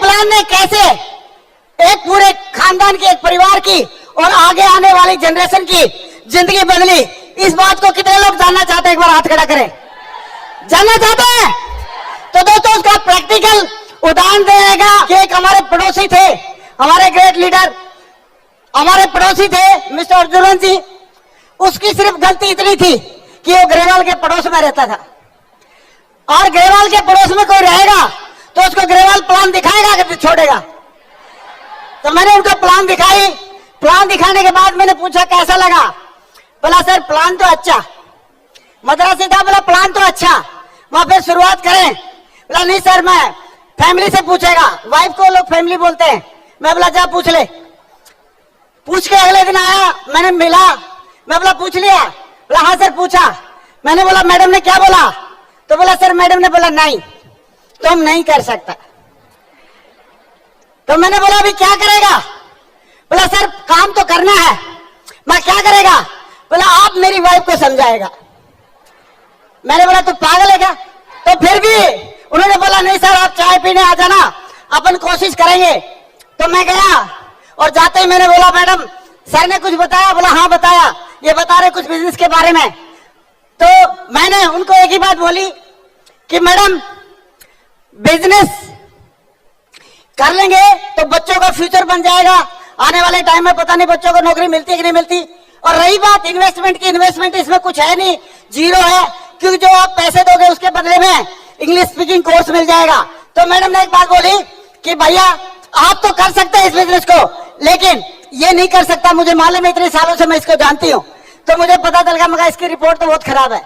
Plan ने कैसे एक पूरे खानदान की, एक परिवार की और आगे आने वाली जनरेशन की जिंदगी बदली, इस बात को कितने लोग जानना चाहते हैं? एक बार हाथ खड़ा करें। जानना चाहते हैं? तो दोस्तों उसका प्रैक्टिकल उदाहरण देगा कि एक हमारे पड़ोसी थे, हमारे ग्रेट लीडर, हमारे पड़ोसी थे मिस्टर अर्जुन जी। उसकी सिर्फ गलती इतनी थी कि वो ग्रेवाल के पड़ोस में रहता था, और ग्रेवाल के पड़ोस में कोई रहेगा तो उसको ग्रेवाल प्लान दिखाएगा कि छोड़ेगा। तो मैंने उनको प्लान दिखाई। प्लान दिखाने के बाद मैंने पूछा कैसा लगा? बोला सर प्लान तो अच्छा। मद्रासी था, बोला प्लान तो अच्छा, वहां फिर शुरुआत करें? बोला नहीं सर, मैं फैमिली से पूछेगा, वाइफ को लोग फैमिली बोलते हैं। मैं बोला जा पूछ ले। पूछ के अगले दिन आया, मैंने मिला, मैं बोला पूछ लिया? बोला हाँ सर पूछा। मैंने बोला मैडम ने क्या बोला? तो बोला सर मैडम ने बोला नहीं तुम नहीं कर सकता। तो मैंने बोला अभी क्या करेगा? बोला सर काम तो करना है। मैं क्या करेगा? बोला आप मेरी वाइफ को समझाएगा। मैंने बोला तू पागल है क्या? तो फिर भी उन्होंने बोला नहीं सर आप चाय पीने आ जाना, अपन कोशिश करेंगे। तो मैं गया और जाते ही मैंने बोला मैडम सर ने कुछ बताया? बोला हाँ बताया, ये बता रहे कुछ बिजनेस के बारे में। तो मैंने उनको एक ही बात बोली कि मैडम बिजनेस कर लेंगे तो बच्चों का फ्यूचर बन जाएगा, आने वाले टाइम में पता नहीं बच्चों को नौकरी मिलती है कि नहीं मिलती। और रही बात इन्वेस्टमेंट की, इन्वेस्टमेंट इसमें कुछ है नहीं, जीरो है, क्योंकि जो आप पैसे दोगे उसके बदले में इंग्लिश स्पीकिंग कोर्स मिल जाएगा। तो मैडम ने एक बात बोली कि भैया आप तो कर सकते हैं इस बिजनेस को, लेकिन ये नहीं कर सकता, मुझे मालूम है, इतने सालों से मैं इसको जानती हूँ। तो मुझे पता चल गया, मगर इसकी रिपोर्ट तो बहुत खराब है,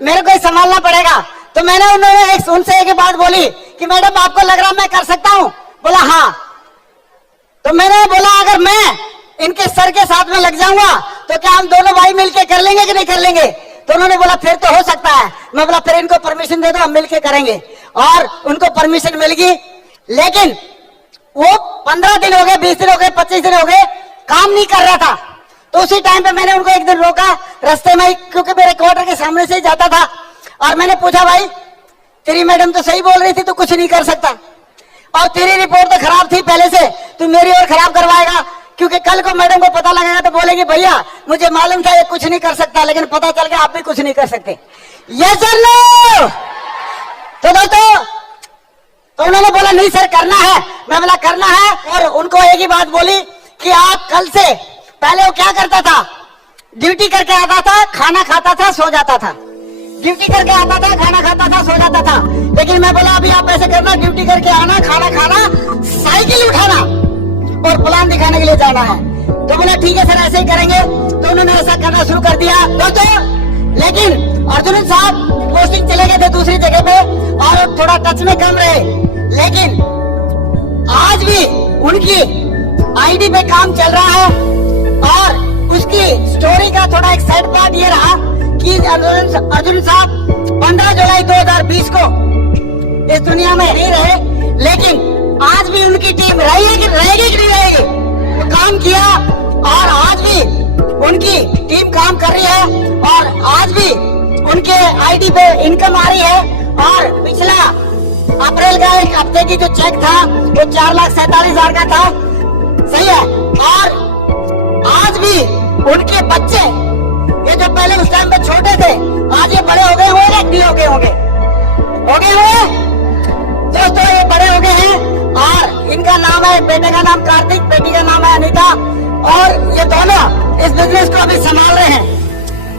मेरे को संभालना पड़ेगा। तो मैंने उन्होंने उनसे एक बात बोली कि मैडम आपको लग रहा मैं कर सकता हूँ? बोला हाँ। तो मैंने बोला अगर मैं इनके सर के साथ में लग जाऊंगा तो क्या हम दोनों भाई मिलके कर लेंगे कि नहीं कर लेंगे? तो उन्होंने बोला फिर तो हो सकता है। मैं बोला फिर इनको परमिशन दे दो, हम मिलके करेंगे। और उनको परमिशन मिल गई, लेकिन वो 15 दिन हो गए, 20 दिन हो गए, 25 दिन हो गए, काम नहीं कर रहा था। तो उसी टाइम पे मैंने उनको एक दिन रोका रास्ते में, क्योंकि मेरे क्वार्टर के सामने से ही जाता था, और मैंने पूछा भाई तेरी मैडम तो सही बोल रही थी, तू कुछ नहीं कर सकता, और तेरी रिपोर्ट तो खराब थी पहले से, तू मेरी और खराब करवाएगा? क्योंकि कल को मैडम को पता लगेगा तो बोलेगी भैया मुझे मालूम था ये कुछ नहीं कर सकता, लेकिन पता चल गया आप भी कुछ नहीं कर सकते। Yes sir no? तो दोस्तों तो उन्होंने बोला नहीं सर करना है। मैं बोला करना है, और उनको एक ही बात बोली कि आप कल से, पहले वो क्या करता था, ड्यूटी करके आता था, खाना खाता था, सो जाता था, ड्यूटी करके आता था, खाना खाता था, सो जाता था। लेकिन मैं बोला अभी आप ऐसे करना, ड्यूटी करके आना, खाना खाना, साइकिल उठाना और प्लान दिखाने के लिए जाना है। तो बोला ठीक है सर ऐसे ही करेंगे। तो उन्होंने ऐसा करना शुरू कर दिया दोस्तों। लेकिन अर्जुन साहब पोस्टिंग चले गए थे दूसरी जगह पे और थोड़ा टच में कम रहे, लेकिन आज भी उनकी आईडी पे काम चल रहा है। और उसकी स्टोरी का थोड़ा एक साइड पार्ट ये रहा कि अर्जुन साहब 15 जुलाई 2020 को इस दुनिया में नहीं रहे, लेकिन आज भी उनकी टीम रहेगी कि नहीं रहेगी? तो काम किया और आज भी उनकी टीम काम कर रही है, और आज भी उनके आईडी पे इनकम आ रही है। और पिछला अप्रैल का एक हफ्ते की जो चेक था वो 4,47,000 का था, सही है। और आज भी उनके बच्चे, ये जो पहले उस टाइम पे छोटे थे, आज ये बड़े हो गए होंगे, नहीं हो गए होंगे? दोस्तों ये बड़े हो गए हैं, और इनका नाम है, बेटे का नाम कार्तिक, बेटी का नाम है अनीता, और ये दोनों इस बिजनेस को अभी संभाल रहे हैं।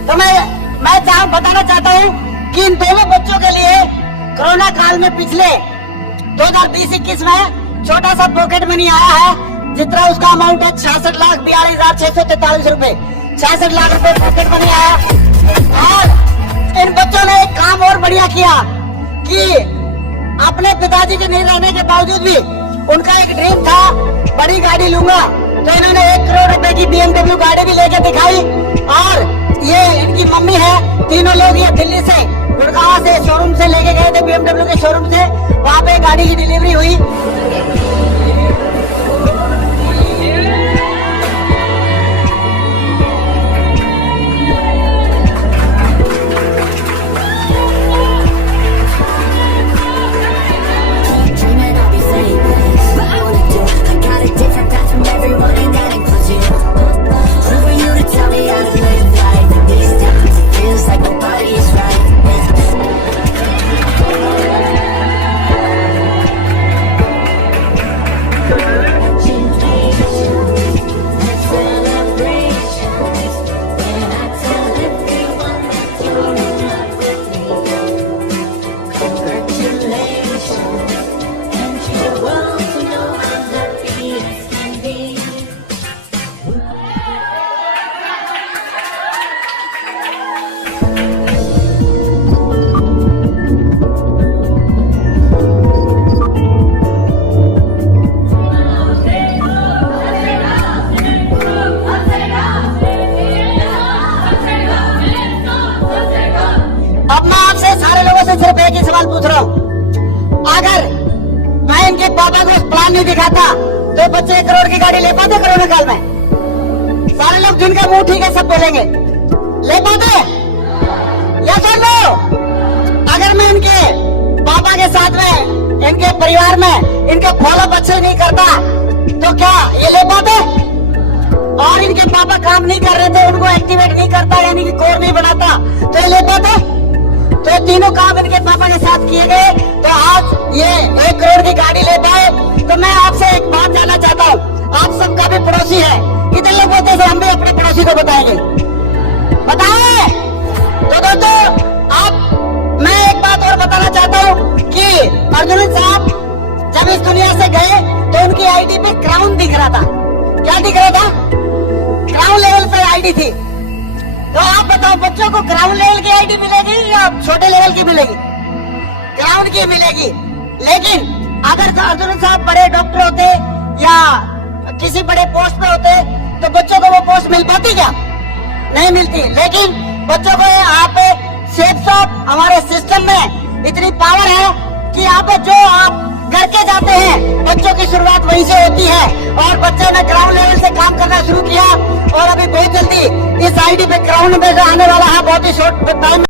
तो मैं बताना चाहता हूँ कि इन दोनों बच्चों के लिए कोरोना काल में पिछले 2020-21 में छोटा सा पॉकेट मनी आया है, जितना उसका अमाउंट है 66,42,643 रुपए, 66 लाख रुपए पॉकेट मनी आया। और इन बच्चों ने एक काम और बढ़िया किया कि अपने पिताजी के नहीं रहने के बावजूद भी उनका एक ड्रीम था बड़ी गाड़ी लूंगा, तो इन्होंने 1 करोड़ रुपए की BMW गाड़ी भी लेके दिखाई। और ये इनकी मम्मी है, तीनों लोग ये दिल्ली से, गुड़गांव से शोरूम से लेके गए थे, BMW के शोरूम से, वहां पे गाड़ी की डिलीवरी हुई। सवाल पूछ रहा हूं, अगर मैं इनके पापा को प्लान नहीं दिखाता तो बच्चे 1 करोड़ की गाड़ी ले पाते कोरोना काल में? सारे लोग जिनका मुंह ठीक है सब बोलेंगे ले पाते? या सुन लो, अगर मैं इनके पापा के साथ में, इनके परिवार में इनके फॉलोअप अच्छे नहीं करता तो क्या ये ले पाते? और इनके पापा काम नहीं कर रहे थे, उनको एक्टिवेट नहीं करता, यानी कि कोर नहीं बनाता, तो ये ले पाते? तो तीनों काम इनके पापा के साथ किए गए तो आज ये 1 करोड़ की गाड़ी ले पाए। तो मैं आपसे एक बात जानना चाहता हूँ, आप सबका भी पड़ोसी है, कितने लोग बोलते हैं हम भी अपने पड़ोसी को बताएंगे? बताए? तो दोस्तों आप, मैं एक बात और बताना चाहता हूँ कि अर्जुन साहब जब इस दुनिया से गए तो उनकी आईडी पे क्राउन दिख रहा था। क्या दिख रहा था? क्राउन लेवल पे आईडी थी। तो आप बताओ, बच्चों को क्राउन लेवल की आईडी मिलेगी या छोटे लेवल की मिलेगी? क्राउन की मिलेगी। लेकिन अगर अर्जुन साहब बड़े डॉक्टर होते या किसी बड़े पोस्ट पे होते तो बच्चों को वो पोस्ट मिल पाती क्या? नहीं मिलती। लेकिन बच्चों को यहाँ पे सेफ साहब हमारे सिस्टम में इतनी पावर है कि यहाँ पे जो आप करके जाते हैं, बच्चों की शुरुआत वहीं से होती है और बच्चे ने ग्राउंड लेवल से काम करना शुरू किया और अभी बहुत जल्दी इस आईडी पे ग्राउंड में आने वाला है, बहुत ही शॉर्ट टाइम